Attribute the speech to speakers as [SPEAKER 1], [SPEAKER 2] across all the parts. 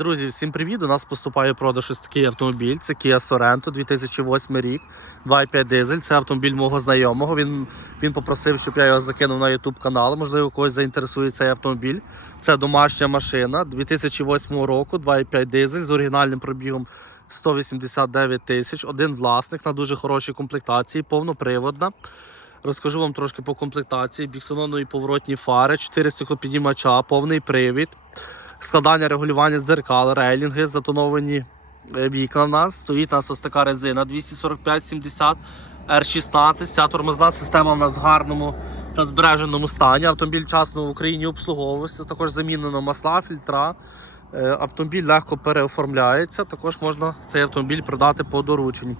[SPEAKER 1] Друзі, всім привіт! У нас поступає продаж ось такий автомобіль. Це Kia Sorento 2008 рік, 2,5 дизель. Це автомобіль мого знайомого. Він, він попросив, щоб я його закинув на YouTube канал. Можливо, когось заінтересує цей автомобіль. Це домашня машина 2008 року, 2,5 дизель з оригінальним пробігом 189 тисяч. Один власник на дуже хорошій комплектації, повноприводна. Розкажу вам трошки по комплектації. Біксононові поворотні фари, 4 стеклопідіймача, повний привід складання регулювання дзеркал, рейлінги, затоновані е, вікна. У нас стоїть у нас ось така резина 245-70 R16. Ця тормозна система у нас в гарному та збереженому стані. Автомобіль часно в Україні обслуговується. Також замінено масла, фільтра. Е, Автомобіль легко переоформляється. Також можна цей автомобіль продати по дорученню.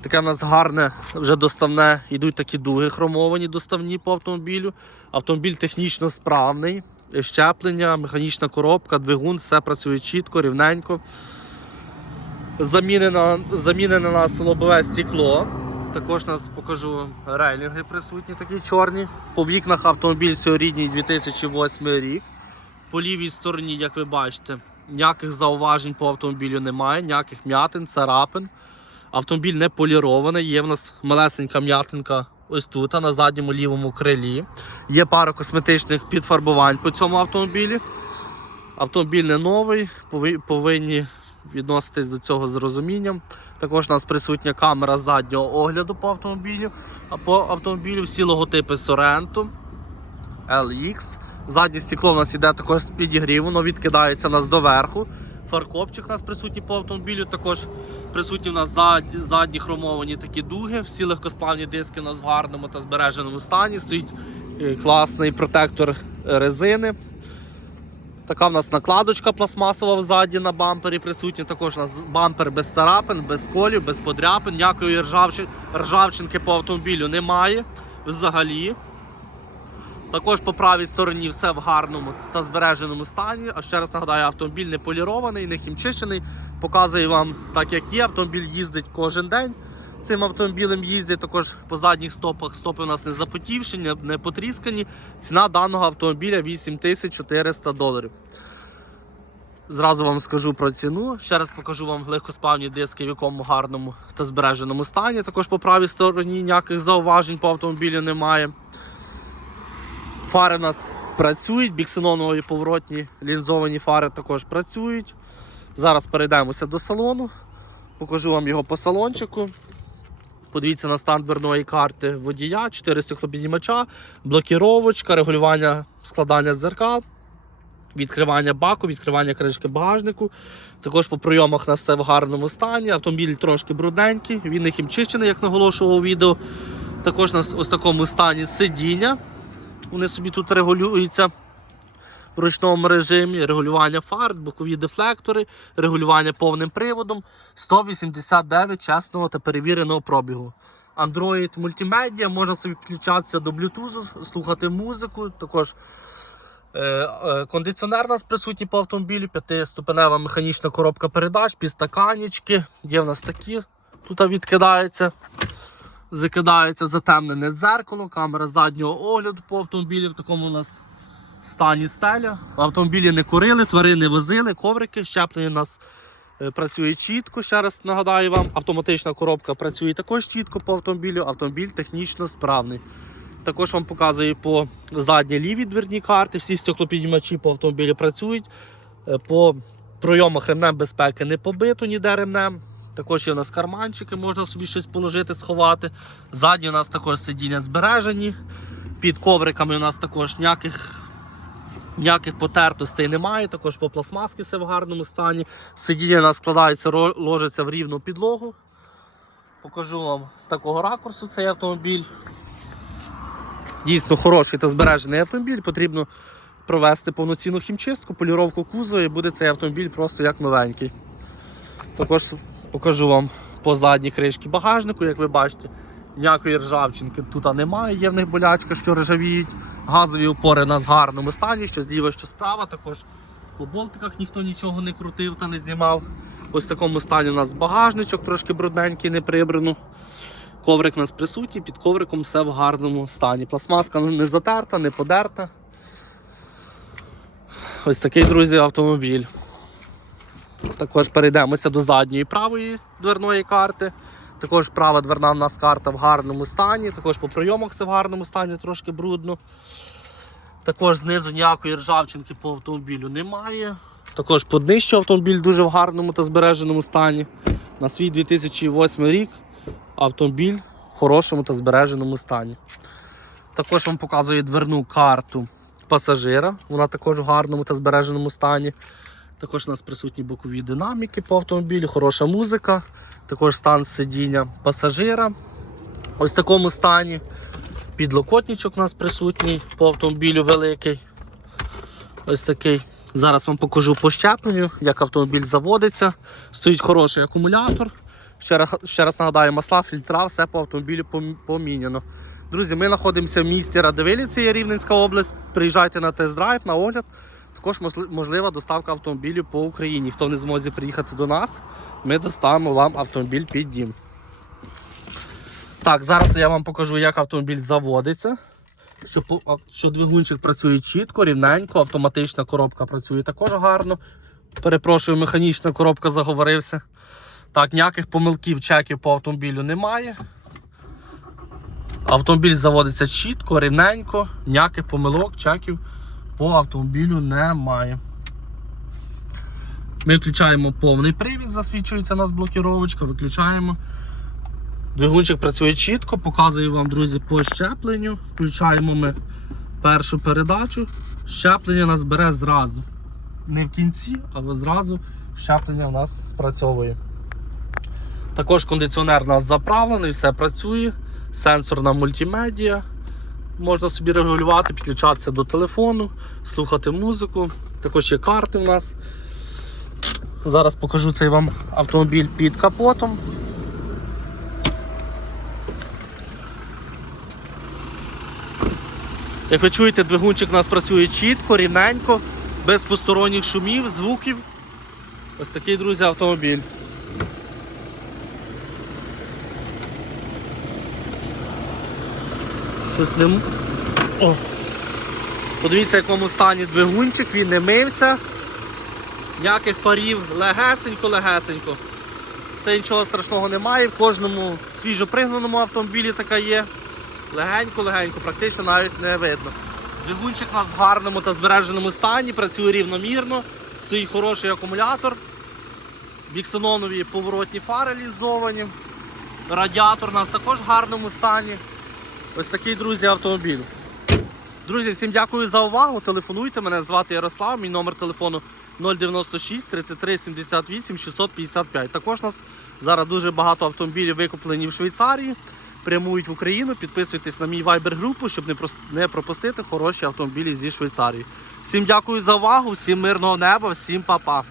[SPEAKER 1] Таке в нас гарне, вже доставне, йдуть такі дуги хромовані доставні по автомобілю. Автомобіль технічно справний. Щеплення, механічна коробка, двигун, все працює чітко, рівненько. Замінено, замінене на лобове стекло. Також нас покажу рейлінги присутні, такі чорні. По вікнах автомобіль сьогодні 2008 рік. По лівій стороні, як ви бачите, ніяких зауважень по автомобілю немає, ніяких м'ятин, царапин. Автомобіль не полірований, є в нас малесенька м'ятинка ось тут, а на задньому лівому крилі. Є пара косметичних підфарбувань по цьому автомобілі. Автомобіль не новий, повинні відноситись до цього з розумінням. Також у нас присутня камера заднього огляду по автомобілю. А по автомобілю всі логотипи Sorento, LX. Заднє стекло у нас іде також з підігріву, воно відкидається нас доверху. Фаркопчик у нас присутній по автомобілю. Також присутні у нас зад, задні хромовані такі дуги. Всі легкосплавні диски у нас в гарному та збереженому стані. Стоїть е, класний протектор резини. Така в нас накладочка пластмасова взаді на бампері присутня. Також у нас бампер без царапин, без колів, без подряпин. Ніякої ржавчинки по автомобілю немає взагалі. Також по правій стороні все в гарному та збереженому стані. А ще раз нагадаю, автомобіль не полірований, не хімчищений. Показую вам так, як є. Автомобіль їздить кожен день. Цим автомобілем їздять також по задніх стопах. Стопи у нас не запотівші, не, потріскані. Ціна даного автомобіля 8400 доларів. Зразу вам скажу про ціну. Ще раз покажу вам легкосплавні диски, в якому гарному та збереженому стані. Також по правій стороні ніяких зауважень по автомобілю немає. Фари у нас працюють, біксенонові поворотні лінзовані фари також працюють. Зараз перейдемося до салону. Покажу вам його по салончику. Подивіться на стан дверної карти водія, 4 стеклопіднімача, блокіровочка, регулювання складання дзеркал, відкривання баку, відкривання кришки багажнику. Також по прийомах у нас все в гарному стані. Автомобіль трошки брудненький, він не хімчищений, як наголошував у відео. Також у нас ось такому стані сидіння. Вони собі тут регулюються в ручному режимі, регулювання фар, бокові дефлектори, регулювання повним приводом, 189 чесного та перевіреного пробігу. Android мультимедіа, можна собі підключатися до Bluetooth, слухати музику. Також е, е, кондиціонер у нас присутній по автомобілю, п'ятиступенева механічна коробка передач, підстаканічки. Є в нас такі, тут відкидається закидається затемнене дзеркало, камера заднього огляду по автомобілі. В такому у нас стані стеля. Автомобілі не курили, тварини возили, коврики, щеплення у нас е, працює чітко. Ще раз нагадаю вам, автоматична коробка працює також чітко по автомобілю. Автомобіль технічно справний. Також вам показую по задній лівій дверній карти. Всі стеклопідіймачі по автомобілі працюють. Е, По пройомах ремнем безпеки не побито ніде ремнем. Також є у нас карманчики, можна собі щось положити, сховати. Ззаді у нас також сидіння збережені. Під ковриками у нас також ніяких, ніяких потертостей немає. Також по пластмаски все в гарному стані. Сидіння у нас складається, ложиться в рівну підлогу. Покажу вам з такого ракурсу цей автомобіль. Дійсно хороший та збережений автомобіль. Потрібно провести повноцінну хімчистку, поліровку кузова і буде цей автомобіль просто як новенький. Також покажу вам по задній кришці багажнику, як ви бачите. Ніякої ржавчинки тут немає, є в них болячка, що ржавіють. Газові опори на гарному стані, що зліва, що справа. Також по болтиках ніхто нічого не крутив та не знімав. Ось в такому стані у нас багажничок, трошки брудненький, не прибрано. Коврик у нас присутній, під ковриком все в гарному стані. Пластмаска не затерта, не подерта. Ось такий, друзі, автомобіль. Також перейдемося до задньої правої дверної карти. Також права дверна в нас карта в гарному стані. Також по прийомах все в гарному стані, трошки брудно. Також знизу ніякої ржавчинки по автомобілю немає. Також по днищу автомобіль дуже в гарному та збереженому стані. На свій 2008 рік автомобіль в хорошому та збереженому стані. Також вам показує дверну карту пасажира. Вона також в гарному та збереженому стані. Також у нас присутні бокові динаміки по автомобілю, хороша музика, також стан сидіння пасажира. Ось в такому стані. Підлокотничок у нас присутній по автомобілю великий. Ось такий. Зараз вам покажу по щепленню, як автомобіль заводиться. Стоїть хороший акумулятор. Ще раз, ще раз нагадаю, масла, фільтра, все по автомобілю пом- поміняно. Друзі, ми знаходимося в місті Радивилів, це є Рівненська область. Приїжджайте на тест-драйв, на огляд. Також можлива доставка автомобілів по Україні. Хто не зможе приїхати до нас, ми доставимо вам автомобіль під дім. Так, зараз я вам покажу, як автомобіль заводиться. Що, що двигунчик працює чітко, рівненько, автоматична коробка працює також гарно. Перепрошую, механічна коробка заговорився. Так, ніяких помилків, чеків по автомобілю немає. Автомобіль заводиться чітко, рівненько, ніяких помилок, чеків по автомобілю немає. Ми включаємо повний привід, засвідчується у нас блокіровочка, виключаємо. Двигунчик працює чітко, показую вам, друзі, по щепленню. Включаємо ми першу передачу. Щеплення нас бере зразу. Не в кінці, але зразу щеплення у нас спрацьовує. Також кондиціонер у нас заправлений, все працює. Сенсорна мультимедіа. Можна собі регулювати, підключатися до телефону, слухати музику. Також є карти у нас. Зараз покажу цей вам автомобіль під капотом. Як ви чуєте, двигунчик у нас працює чітко, рівненько, без посторонніх шумів, звуків. Ось такий, друзі, автомобіль. Щось не. О! Подивіться, в якому стані двигунчик, він не мився. Ніяких парів легесенько-легесенько. Це нічого страшного немає. В кожному свіжопригнаному автомобілі така є. Легенько-легенько, практично навіть не видно. Двигунчик у нас в гарному та збереженому стані, працює рівномірно, стоїть хороший акумулятор, біксенонові поворотні фари лінзовані. Радіатор у нас також в гарному стані. Ось такий, друзі, автомобіль. Друзі, всім дякую за увагу. Телефонуйте. Мене звати Ярослав, мій номер телефону 096 33 78 655. Також у нас зараз дуже багато автомобілів викуплені в Швейцарії, прямують в Україну. Підписуйтесь на мій Viber групу, щоб не пропустити хороші автомобілі зі Швейцарії. Всім дякую за увагу, всім мирного неба, всім па-па.